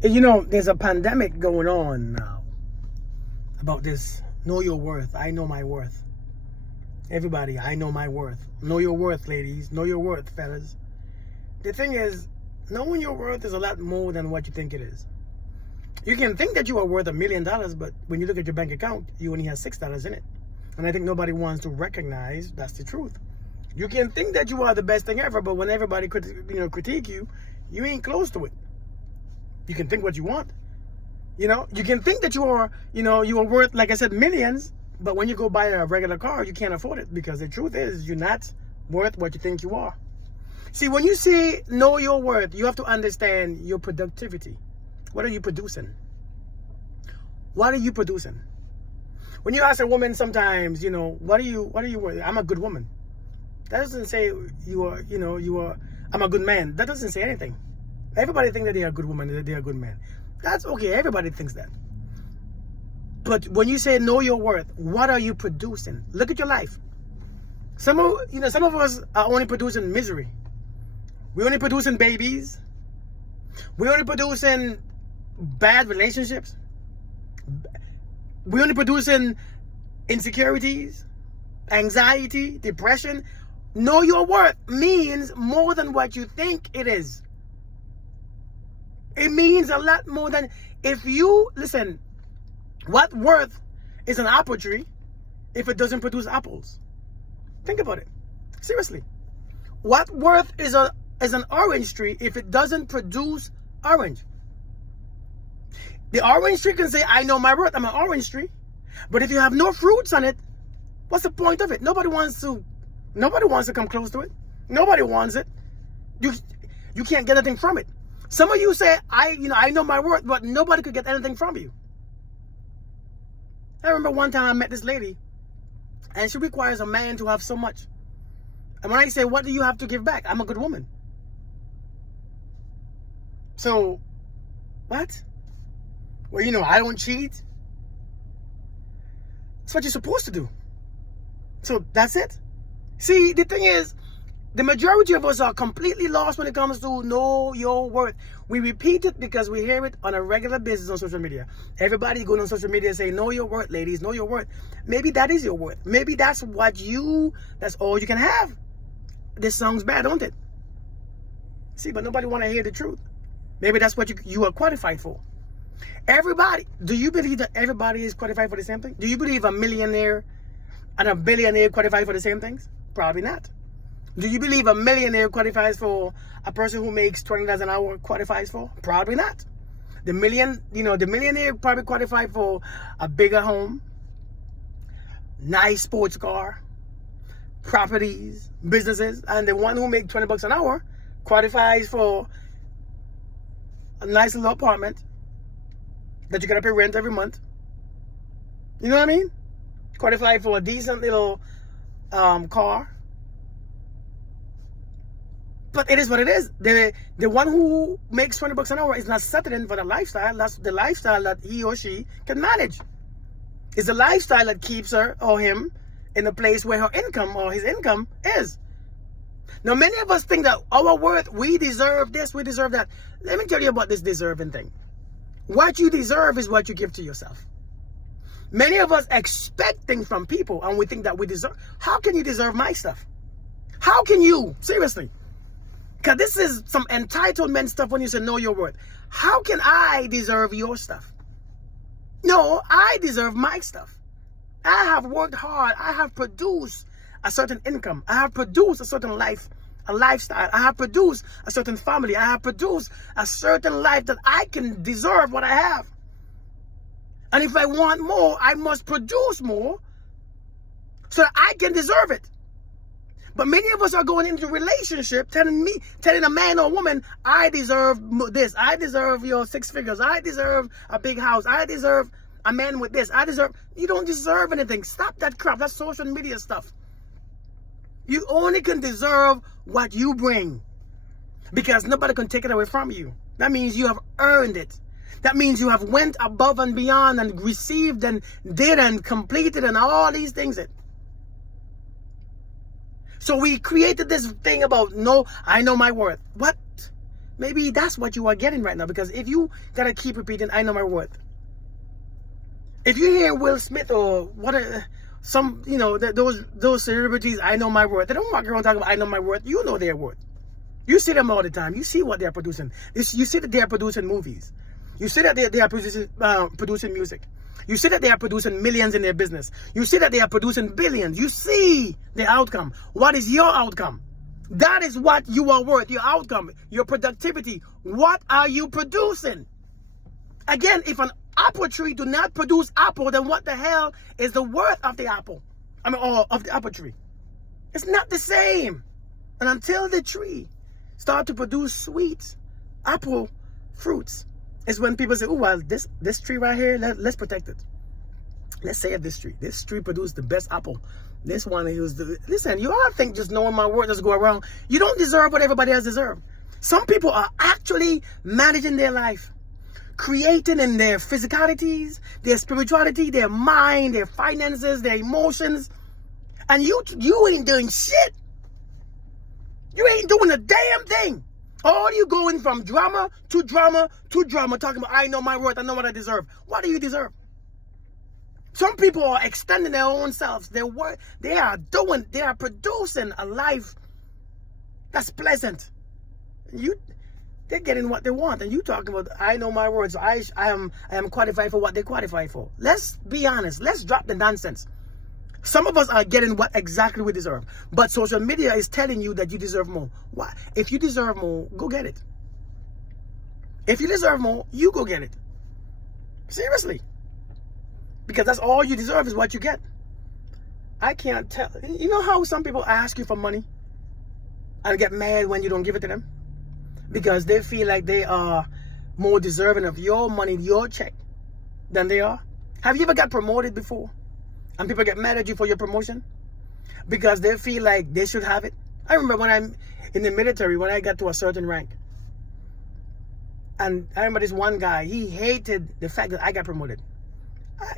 You know, there's a pandemic going on now about this know your worth. I know my worth. Everybody, I know my worth. Know your worth, ladies. Know your worth, fellas. The thing is, knowing your worth is a lot more than what you think it is. You can think that you are worth $1 million, but when you look at your bank account, you only have $6 in it. And I think nobody wants to recognize that's the truth. You can think that you are the best thing ever, but when everybody critique you, you ain't close to it. You can think what you want. You can think that you are worth, like I said, millions, but when you go buy a regular car, you can't afford it, because the truth is you're not worth what you think you are. See, when you say know your worth, you have to understand your productivity. What are you producing? What are you producing? When you ask a woman sometimes, what are you worth? I'm a good woman. That doesn't say I'm a good man. That doesn't say anything. Everybody thinks that they are a good woman, that they are a good man. That's okay. Everybody thinks that. But when you say know your worth, what are you producing? Look at your life. Some of us are only producing misery. We're only producing babies. We're only producing bad relationships. We're only producing insecurities, anxiety, depression. Know your worth means more than what you think it is. It means a lot more than listen, what worth is an apple tree if it doesn't produce apples? Think about it. Seriously. What worth is an orange tree if it doesn't produce orange? The orange tree can say, I know my worth, I'm an orange tree. But if you have no fruits on it, what's the point of it? Nobody wants to come close to it. Nobody wants it. You can't get anything from it. Some of you say, I know my worth, but nobody could get anything from you. I remember one time I met this lady, and she requires a man to have so much. And when I say, what do you have to give back? I'm a good woman. So, what? Well, I don't cheat. That's what you're supposed to do. So, that's it. See, the thing is, the majority of us are completely lost when it comes to know your worth. We repeat it because we hear it on a regular basis on social media. Everybody going on social media and say, know your worth, ladies, know your worth. Maybe that is your worth. Maybe that's all you can have. This song's bad, don't it? See, but nobody want to hear the truth. Maybe that's what you are qualified for. Do you believe that everybody is qualified for the same thing? Do you believe a millionaire and a billionaire qualify for the same things? Probably not. Do you believe a millionaire qualifies for a person who makes $20 an hour qualifies for? Probably not. The millionaire probably qualifies for a bigger home, nice sports car, properties, businesses, and the one who makes $20 an hour qualifies for a nice little apartment that you gotta pay rent every month. You know what I mean? Qualify for a decent little car. But it is what it is. The one who makes $20 an hour is not settling for the lifestyle. That's the lifestyle that he or she can manage. It's the lifestyle that keeps her or him in a place where her income or his income is. Now, many of us think that our worth, we deserve this, we deserve that. Let me tell you about this deserving thing. What you deserve is what you give to yourself. Many of us expect things from people and we think that we deserve. How can you deserve my stuff? How can you? Seriously. Because this is some entitlement stuff when you say know your worth. How can I deserve your stuff? No, I deserve my stuff. I have worked hard. I have produced a certain income. I have produced a certain life, a lifestyle. I have produced a certain family. I have produced a certain life that I can deserve what I have. And if I want more, I must produce more so that I can deserve it. But many of us are going into a relationship telling a man or woman, I deserve this. I deserve your 6 figures. I deserve a big house. I deserve a man with this. You don't deserve anything. Stop that crap. That's social media stuff. You only can deserve what you bring, because nobody can take it away from you. That means you have earned it. That means you have went above and beyond and received and did and completed and all these things. So we created this thing about, no, I know my worth. What? maybe that's what you are getting right now. Because if you gotta keep repeating, I know my worth. If you hear Will Smith or what some, you know, those celebrities, I know my worth. They don't walk around talking about I know my worth. You know their worth. You see them all the time. You see what they're producing. You see that they are producing movies. You see that they are producing music. You see that they are producing millions in their business. You see that they are producing billions. You see the outcome. What is your outcome? That is what you are worth. Your outcome, your productivity. What are you producing? Again, if an apple tree do not produce apple, then what the hell is the worth of the apple? I mean, or of the apple tree? It's not the same. And until the tree start to produce sweet apple fruits, is when people say, oh, well, this tree right here, let's protect it. Let's save this tree. This tree produced the best apple. This one is listen, you all think just knowing my word doesn't go around. You don't deserve what everybody else deserves. Some people are actually managing their life, creating in their physicalities, their spirituality, their mind, their finances, their emotions. And you ain't doing shit. You ain't doing a damn thing. All you going from drama to drama to drama, talking about I know my worth, I know what I deserve. What do you deserve? Some people are extending their own selves. They are producing a life that's pleasant. They're getting what they want, and you talking about I know my words. I am qualified for what they qualify for. Let's be honest. Let's drop the nonsense. Some of us are getting what exactly we deserve, but social media is telling you that you deserve more. Why? If you deserve more, go get it. If you deserve more, you go get it. Seriously. Because that's all you deserve is what you get. I can't tell. You know how some people ask you for money and get mad when you don't give it to them? Because they feel like they are more deserving of your money, your check, than they are. Have you ever got promoted before? And people get mad at you for your promotion? Because they feel like they should have it. I remember when I'm in the military, when I got to a certain rank. And I remember this one guy, he hated the fact that I got promoted.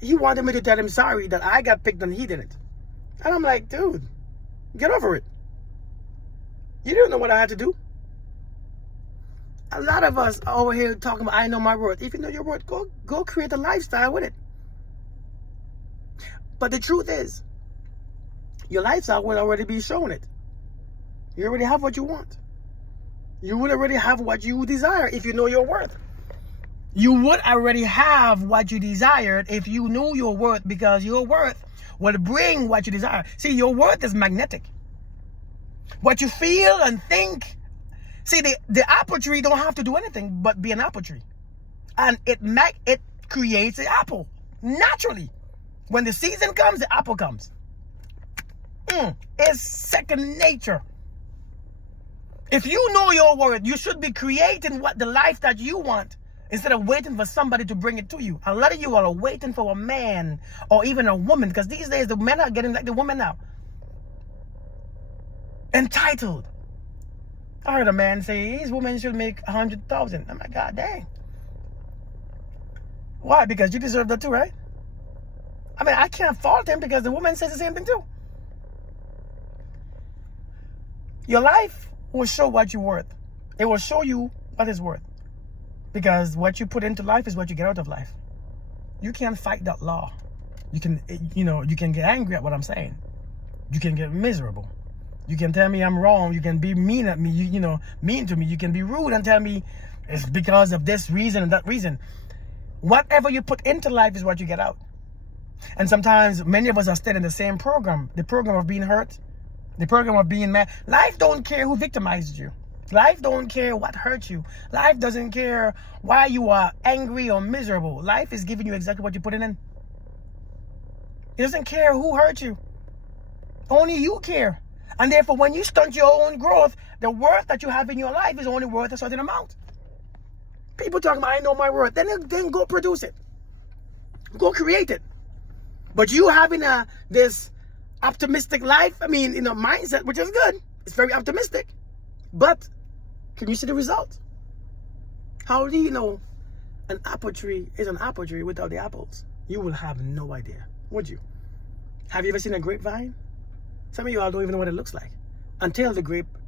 He wanted me to tell him sorry that I got picked and he didn't. And I'm like, dude, get over it. You didn't know what I had to do. A lot of us are over here talking about I know my worth. If you know your worth, go create a lifestyle with it. But the truth is, your lifestyle will already be showing it. You already have what you want. You will already have what you desire if you know your worth. You would already have what you desired if you knew your worth, because your worth will bring what you desire. See, your worth is magnetic. What you feel and think. See, the apple tree don't have to do anything but be an apple tree. And it creates an apple naturally. When the season comes, the apple comes. It's second nature. If you know your worth, you should be creating the life that you want instead of waiting for somebody to bring it to you. A lot of you are waiting for a man or even a woman, because these days the men are getting like the women now. Entitled. I heard a man say his woman should make 100,000. I'm like, God dang. Why? Because you deserve that too, right? I mean, I can't fault him because the woman says the same thing too. Your life will show what you're worth. It will show you what it's worth. Because what you put into life is what you get out of life. You can't fight that law. You can get angry at what I'm saying. You can get miserable. You can tell me I'm wrong. You can be mean at me, mean to me. You can be rude and tell me it's because of this reason and that reason. Whatever you put into life is what you get out. And sometimes many of us are still in the same program. The program of being hurt. The program of being mad. Life don't care who victimized you. Life don't care what hurt you. Life doesn't care why you are angry or miserable. Life is giving you exactly what you put in. It doesn't care who hurt you. Only you care. And therefore, when you stunt your own growth, the worth that you have in your life is only worth a certain amount. People talking about, I know my worth. Then go produce it. Go create it. But you having this optimistic life, mindset, which is good. It's very optimistic. But can you see the result? How do you know an apple tree is an apple tree without the apples? You will have no idea, would you? Have you ever seen a grapevine? Some of you all don't even know what it looks like until the grape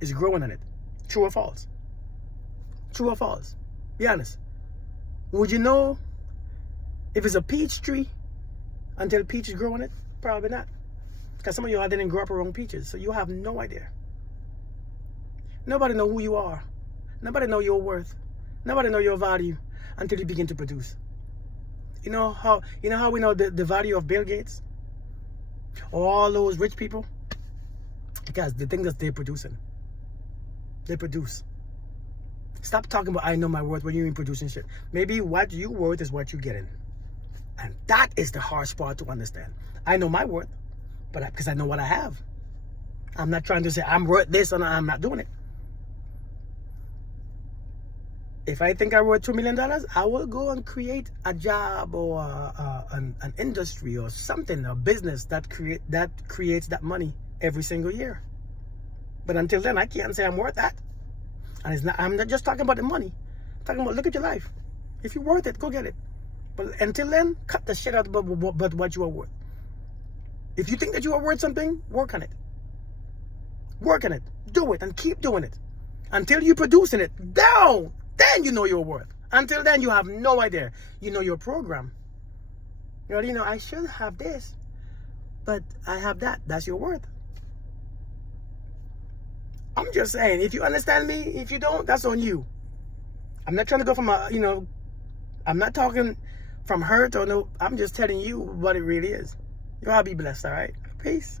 is growing on it. True or false? True or false? Be honest. Would you know if it's a peach tree until peaches grow on it? Probably not. Because some of y'all didn't grow up around peaches, so you have no idea. Nobody know who you are. Nobody know your worth. Nobody know your value until you begin to produce. You know how we know the value of Bill Gates? Or all those rich people? Because the thing that they're producing. They produce. Stop talking about I know my worth when you ain't producing shit. Maybe what you worth is what you're getting. And that is the hard part to understand. I know my worth, but because I know what I have. I'm not trying to say I'm worth this and I'm not doing it. If I think I'm worth $2 million, I will go and create a job or an industry or something, a business that creates that money every single year. But until then, I can't say I'm worth that. And it's not, I'm not just talking about the money. I'm talking about, look at your life. If you're worth it, go get it. But until then, cut the shit out about what you are worth. If you think that you are worth something, work on it. Work on it. Do it and keep doing it. Until you're producing it, then you know your worth. Until then, you have no idea. You know your program. You already know, I should have this, but I have that. That's your worth. I'm just saying, if you understand me, if you don't, that's on you. I'm not trying to go from I'm not talking from hurt or no, I'm just telling you what it really is. You all be blessed, all right? Peace.